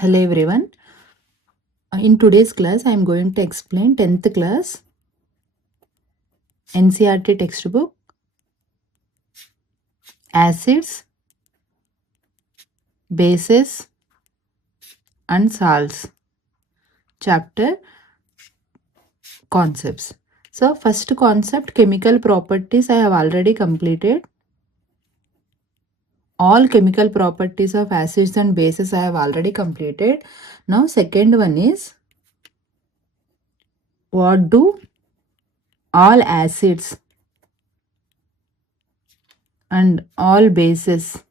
Hello everyone. In today's class, I am going to explain 10th class NCERT textbook acids, bases and salts chapter concepts. So first concept chemical properties I have already completed. All chemical properties of acids and bases I have already completed. Now second one is what do all acids and all bases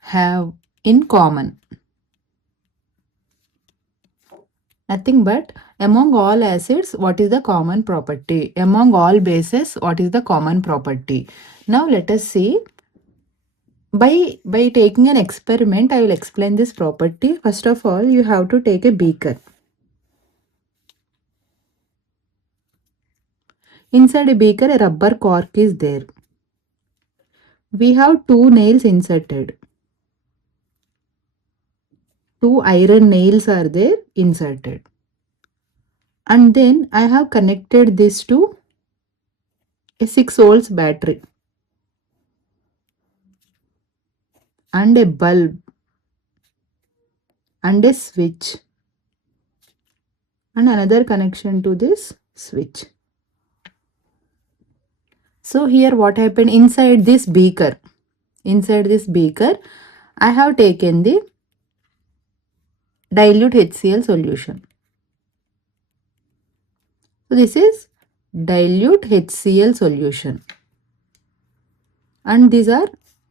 have in common? Nothing but among all acids, what is the common property? Among all bases, what is the common property? Now let us see. By taking an experiment, I will explain this property. First of all, you have to take a beaker. Inside a beaker, a rubber cork is there. We have two nails inserted. Two iron nails are there inserted. And then I have connected this to a 6 volts battery and a bulb and a switch and another connection to this switch. So here what happened inside this beaker, I have taken the dilute HCl solution. So this is dilute HCl solution and these are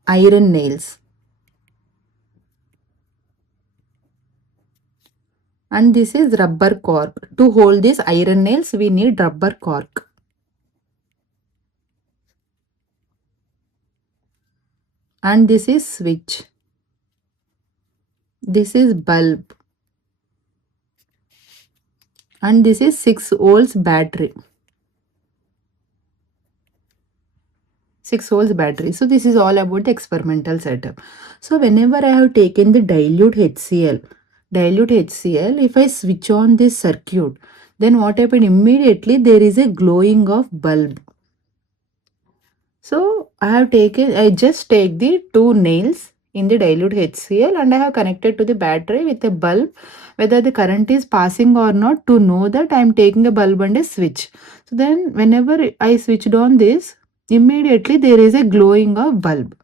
iron nails and this is rubber cork. To hold these iron nails we need rubber cork. And this is switch. This is bulb. And this is 6 volts battery. 6 volts battery. So this is all about the experimental setup. So whenever I have taken the dilute HCl, if I switch on this circuit, then what happened immediately there is a glowing of bulb. So I just take the two nails in the dilute HCl and I have connected to the battery with a bulb, whether the current is passing or not. To know that I am taking a bulb and a switch. So then whenever I switched on this, immediately there is a glowing of bulb.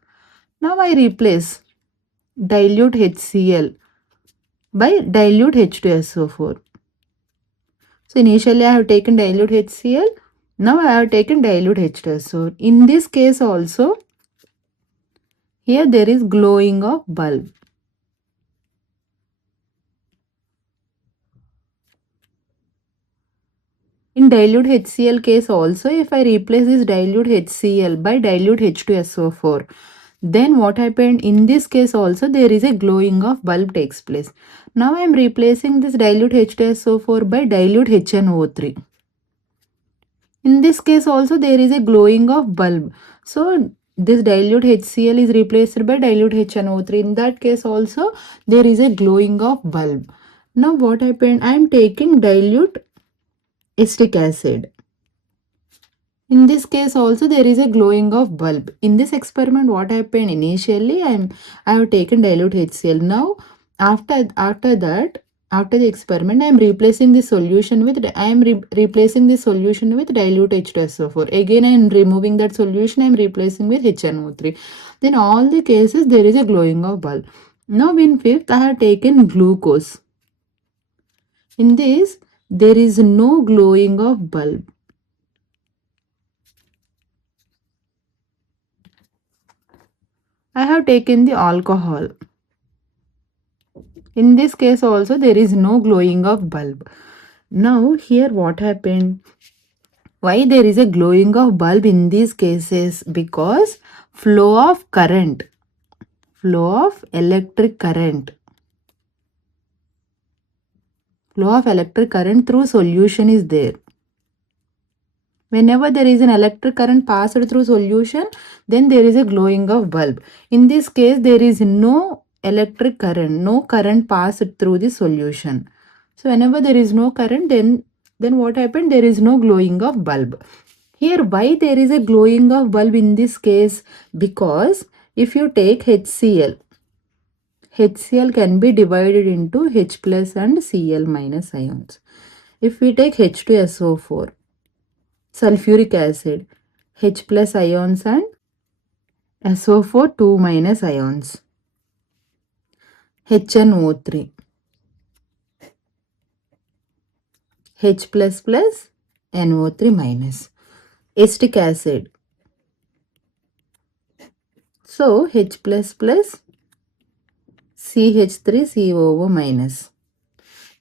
Now I replace dilute HCl by dilute H2SO4. So initially I have taken dilute HCl. Now I have taken dilute H2SO4. In this case also, here there is glowing of bulb. In dilute HCl case also, if I replace this dilute HCl by dilute H2SO4, then what happened in this case also there is a glowing of bulb takes place. Now I am replacing this dilute H2SO4 by dilute HNO3. In this case also there is a glowing of bulb. So this dilute HCl is replaced by dilute HNO3. In that case also there is a glowing of bulb. Now what happened? I am taking dilute acetic acid. In this case also there is a glowing of bulb. In this experiment what happened initially I have taken dilute HCl. Now after the experiment I am replacing the solution with replacing the solution with dilute H2SO4. Again I am removing that solution, I am replacing with HNO3. Then all the cases there is a glowing of bulb. Now in fifth I have taken glucose. In this there is no glowing of bulb. I have taken the alcohol. In this case also there is no glowing of bulb. Now here what happened? Why there is a glowing of bulb in these cases? Because flow of electric current through solution is there. Whenever there is an electric current passed through solution, then there is a glowing of bulb. In this case, there is no electric current, no current passed through the solution. So whenever there is no current, then what happened? There is no glowing of bulb. Here, why there is a glowing of bulb in this case? Because if you take HCl, HCl can be divided into H plus and Cl minus ions. If we take H2SO4, sulfuric acid, H plus ions and SO4 2 minus ions, HNO3, H plus plus NO3 minus, acetic acid. So H plus plus CH3COO minus.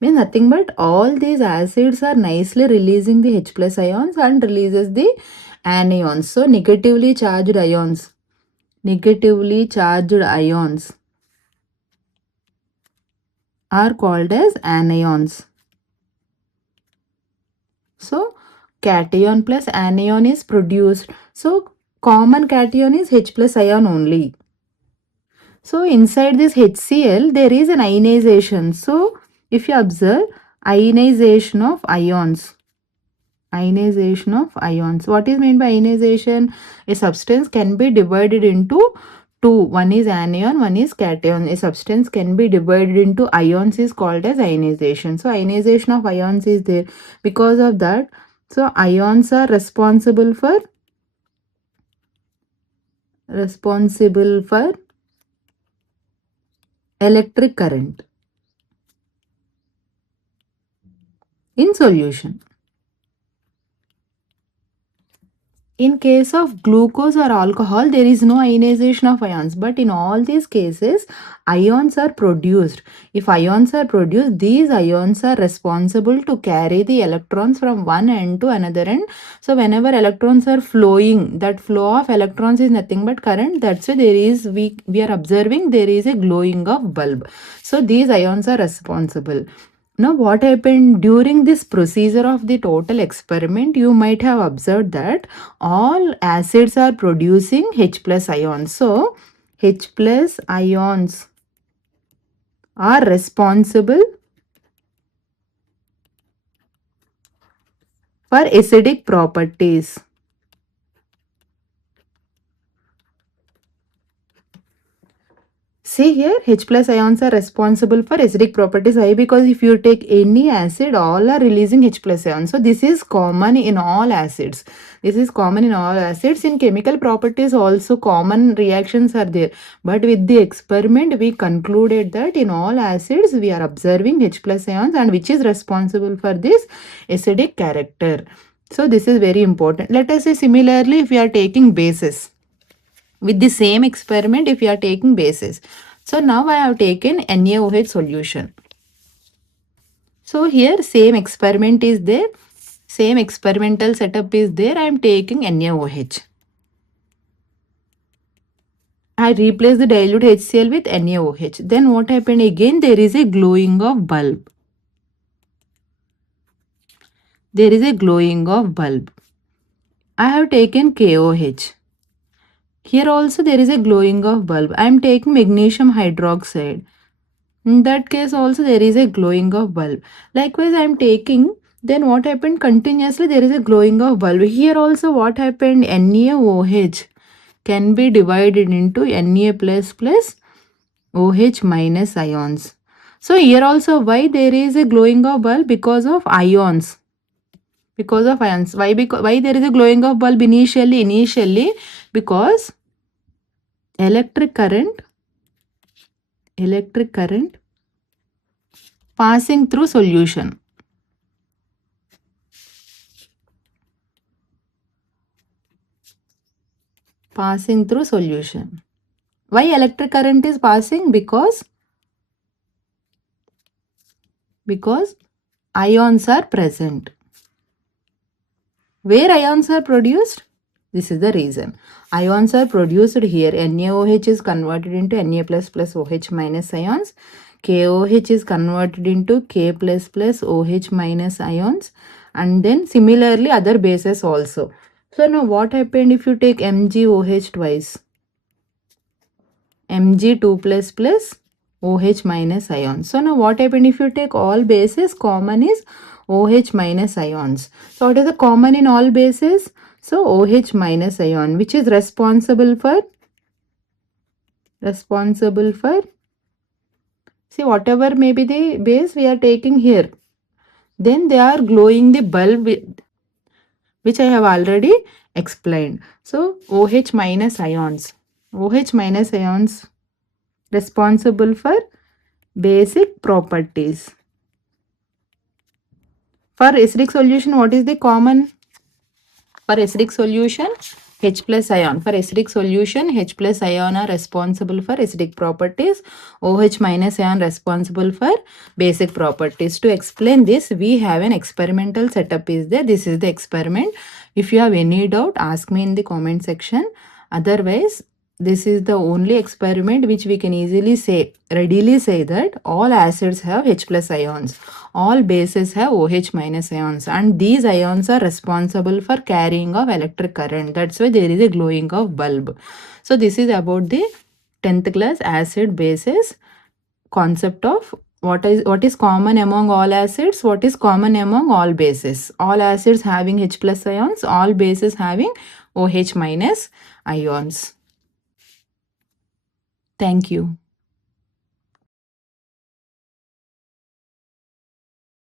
Means nothing but all these acids are nicely releasing the H plus ions and releases the anions. So negatively charged ions are called as anions. So cation plus anion is produced. So common cation is H plus ion only. So inside this HCl there is an ionization. So if you observe ionization of ions. What is meant by ionization? A substance can be divided into two. One is anion, one is cation. A substance can be divided into ions is called as ionization. So ionization of ions is there. Because of that, so ions are responsible for electric current in solution. In case of glucose or alcohol, there is no ionization of ions. But in all these cases, ions are produced. If ions are produced, these ions are responsible to carry the electrons from one end to another end. So whenever electrons are flowing, that flow of electrons is nothing but current. That's why we are observing there is a glowing of bulb. So these ions are responsible. Now what happened during this procedure of the total experiment, you might have observed that all acids are producing H plus ions. So H plus ions are responsible for acidic properties. See here, H plus ions are responsible for acidic properties. Why? Because if you take any acid, all are releasing H plus ions. So this is common in all acids. In chemical properties also common reactions are there. But with the experiment, we concluded that in all acids, we are observing H plus ions and which is responsible for this acidic character. So this is very important. Let us say similarly, if we are taking bases. With the same experiment, if we are taking bases. So now I have taken NaOH solution. So here same experiment is there. Same experimental setup is there. I am taking NaOH. I replace the dilute HCl with NaOH. Then what happened again? There is a glowing of bulb. I have taken KOH. Here also there is a glowing of bulb. I am taking magnesium hydroxide. In that case also there is a glowing of bulb. Likewise I am taking, then what happened? Continuously there is a glowing of bulb. Here also what happened? NaOH can be divided into Na plus plus OH minus ions. So here also why there is a glowing of bulb? Because of ions. Why there is a glowing of bulb initially? Because electric current passing through solution. Why electric current is passing? Because ions are present. Where ions are produced? This is the reason. Ions are produced here. NaOH is converted into Na plus plus OH minus ions. KOH is converted into K plus plus OH minus ions. and then similarly other bases also. So now what happened if you take MgOH twice? Mg2 plus OH minus ions. So now what happened if you take all bases, common is OH minus ions. So what is the common in all bases? So OH minus ion, which is responsible for see whatever may be the base we are taking here. Then they are glowing the bulb, which I have already explained. So OH minus ions. OH minus ions responsible for basic properties. For acidic solution, what is the common? For acidic solution, H plus ion. For acidic solution, H plus ion are responsible for acidic properties. OH minus ion responsible for basic properties. To explain this, we have an experimental setup is there. This is the experiment. If you have any doubt, ask me in the comment section. Otherwise, this is the only experiment which we can readily say that all acids have H plus ions. All bases have OH minus ions, and these ions are responsible for carrying of electric current. That's why there is a glowing of bulb. So this is about the 10th class acid bases concept of what is common among all acids, what is common among all bases. All acids having H plus ions, all bases having OH minus ions. Thank you.